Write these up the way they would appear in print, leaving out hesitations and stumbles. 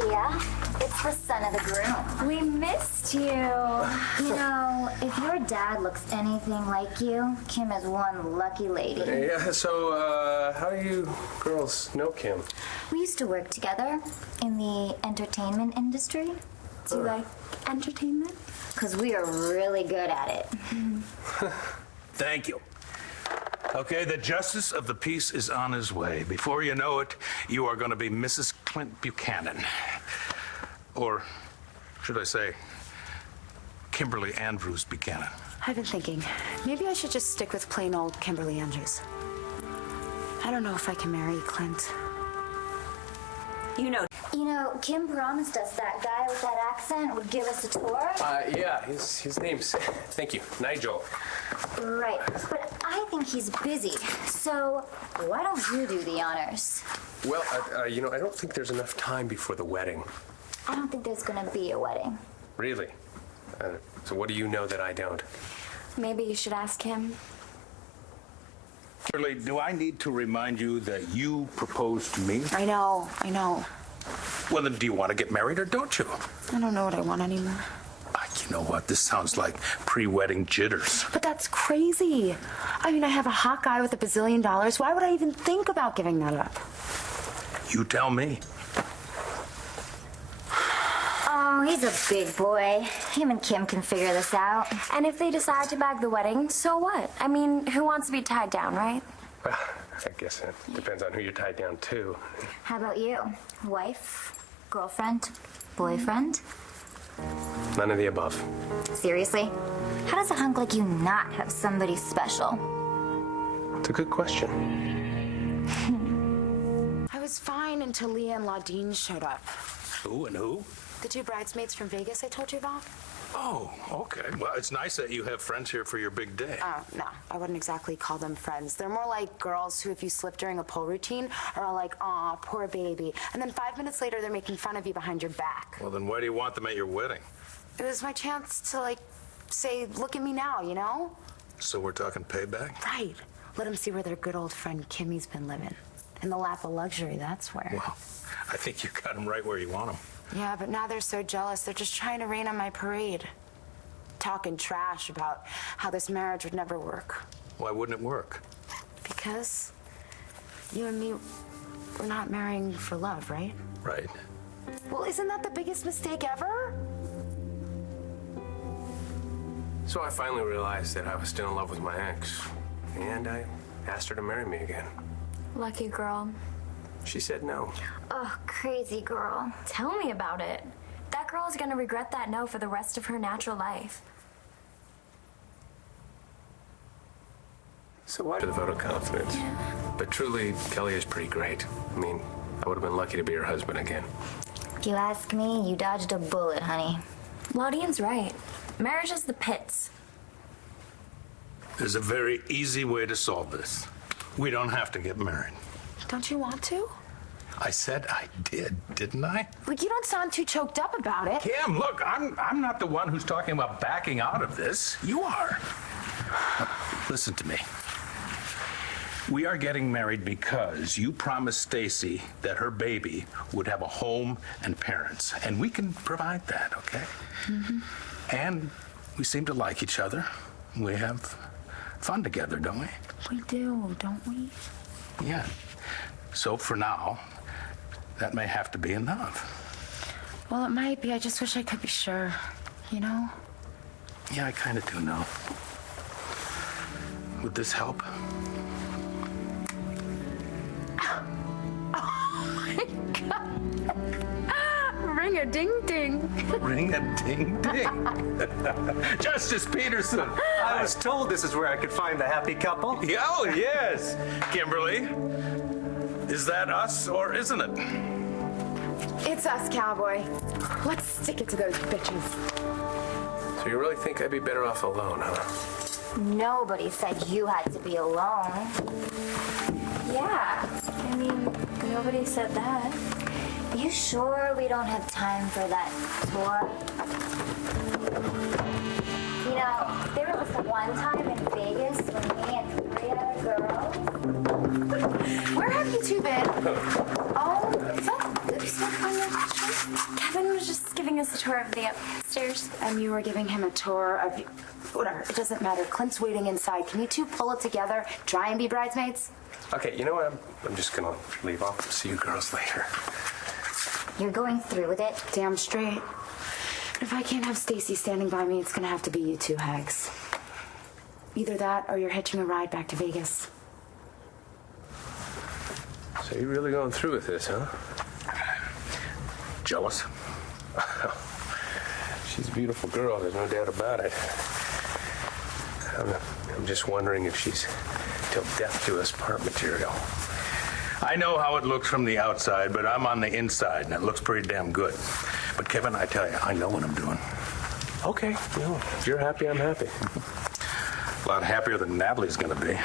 Leah. It's the son of the groom. We missed you. You know, if your dad looks anything like you, Kim is one lucky lady. Yeah, so, how do you girls know Kim? We used to work together in the entertainment industry. Do you like entertainment? Because we are really good at it. Thank you. Okay, the justice of the peace is on his way. Before you know it, you are going to be Mrs. Clint Buchanan. Or should I say, Kimberly Andrews Buchanan. I've been thinking, maybe I should just stick with plain old Kimberly Andrews. I don't know if I can marry Clint. You know, Kim promised us that guy with that accent would give us a tour. Yeah, his name's, thank you, Nigel. Right, but I think he's busy. So why don't you do the honors? Well, you know, I don't think there's enough time before the wedding. I don't think there's gonna be a wedding. Really? So what do you know that I don't? Maybe you should ask him. Kimberly, do I need to remind you that you proposed to me? I know. Well, then, do you want to get married or don't you? I don't know what I want anymore. You know what? This sounds like pre-wedding jitters. But that's crazy. I mean, I have a hot guy with $1 bazillion. Why would I even think about giving that up? You tell me. Oh, he's a big boy. Him and Kim can figure this out. And if they decide to bag the wedding, so what? I mean, who wants to be tied down, right? Well, I guess it depends on who you're tied down to. How about you? Wife? Girlfriend? Boyfriend? None of the above. Seriously? How does a hunk like you not have somebody special? It's a good question. I was fine until Leah and Laudine showed up. Who and who? The two bridesmaids from Vegas I told you about? Oh, okay. Well, it's nice that you have friends here for your big day. No, I wouldn't exactly call them friends. They're more like girls who, if you slip during a pole routine, are all like, aw, poor baby. And then 5 minutes later, they're making fun of you behind your back. Well, then why do you want them at your wedding? It was my chance to, like, say, look at me now, you know? So we're talking payback? Right. Let them see where their good old friend Kimmy's been living. In the lap of luxury, that's where. Well, I think you got them right where you want them. Yeah, but now they're so jealous. They're just trying to rain on my parade. Talking trash about how this marriage would never work. Why wouldn't it work? Because you and me, we're not marrying for love, right? Right. Well, isn't that the biggest mistake ever? So I finally realized that I was still in love with my ex. And I asked her to marry me again. Lucky girl. She said no. Oh, crazy girl. Tell me about it. That girl is gonna regret that no for the rest of her natural life. So why the vote of confidence? But truly, Kelly is pretty great. I mean, I would have been lucky to be her husband again. If you ask me, you dodged a bullet, honey. Laudine's right. Marriage is the pits. There's a very easy way to solve this. We don't have to get married. Don't you want to? I said I did, didn't I? Like, you don't sound too choked up about it. Kim, look, I'm not the one who's talking about backing out of this. You are. Now, listen to me. We are getting married because you promised Stacy that her baby would have a home and parents, and we can provide that, okay? Mm-hmm. And we seem to like each other. We have fun together, don't we? We do, don't we? Yeah. So for now, that may have to be enough. Well, it might be. I just wish I could be sure, you know? Yeah, I kind of do know. Would this help? Oh my God. Ring a ding ding. Ring a ding ding. Justice Peterson. I was told this is where I could find the happy couple. Oh, yes. Kimberly, is that us or isn't it? It's us, cowboy. Let's stick it to those bitches. So you really think I'd be better off alone, huh? Nobody said you had to be alone. Yeah, I mean, nobody said that. You sure we don't have time for that tour? You know, there was one time in Vegas when me and 3 other girls. Where have you two been? Oh, is that lipstick on your shirt? Kevin was just giving us a tour of the upstairs. And you were giving him a tour of... Whatever, it doesn't matter. Clint's waiting inside. Can you two pull it together, try and be bridesmaids? Okay, you know what? I'm just gonna leave. I'll see you girls later. You're going through with it? Damn straight. If I can't have Stacy standing by me, it's gonna have to be you two hags. Either that or you're hitching a ride back to Vegas. So you're really going through with this, huh? Jealous? She's a beautiful girl, there's no doubt about it. I'm just wondering if she's till death do us part material. I know how it looks from the outside, but I'm on the inside, and it looks pretty damn good. But Kevin, I tell you, I know what I'm doing. Okay, no, if you're happy, I'm happy. A lot happier than Natalie's gonna be.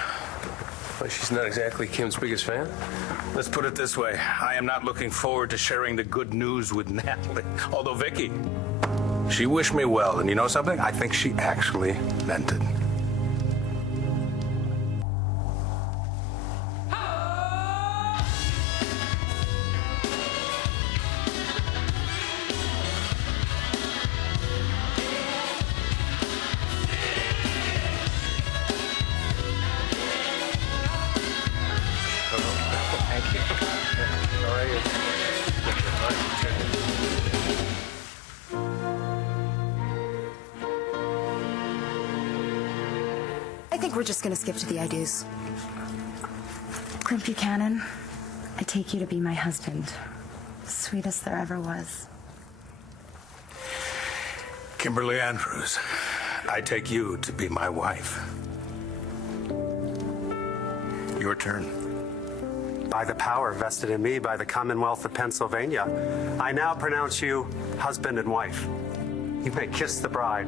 Well, she's not exactly Kim's biggest fan. Let's put it this way. I am not looking forward to sharing the good news with Natalie. Although Vicky, she wished me well, and you know something? I think she actually meant it. Thank you. How are you? I think we're just gonna skip to the I do's. Clint Buchanan, I take you to be my husband. Sweetest there ever was. Kimberly Andrews, I take you to be my wife. Your turn. By the power vested in me by the Commonwealth of Pennsylvania, I now pronounce you husband and wife. You may kiss the bride.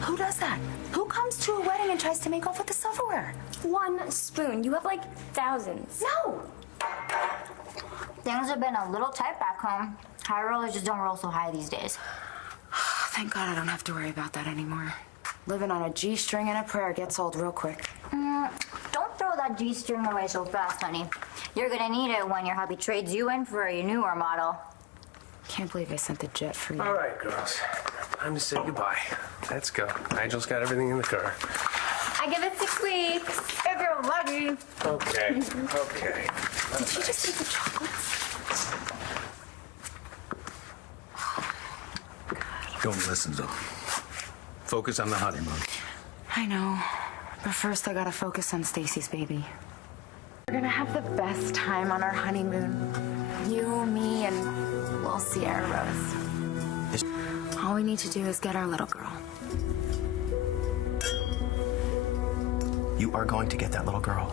Who does that? Who comes to a wedding and tries to make off with the silverware? One spoon. You have like thousands. No! Things have been a little tight back home. High rollers just don't roll so high these days. Thank God I don't have to worry about that anymore. Living on a G-string and a prayer gets old real quick. Don't throw that G-string away so fast, honey. You're gonna need it when your hubby trades you in for a newer model. Can't believe I sent the jet for you. All right, girls. Time to say goodbye. Let's go. Nigel's got everything in the car. I give it 6 weeks. If you're lucky. Okay, okay. Did she just eat the chocolates? Don't listen to them. Focus on the honeymoon. I know, but first I gotta focus on Stacy's baby. We're gonna have the best time on our honeymoon. You, me, and little Sierra Rose. All we need to do is get our little girl. You are going to get that little girl.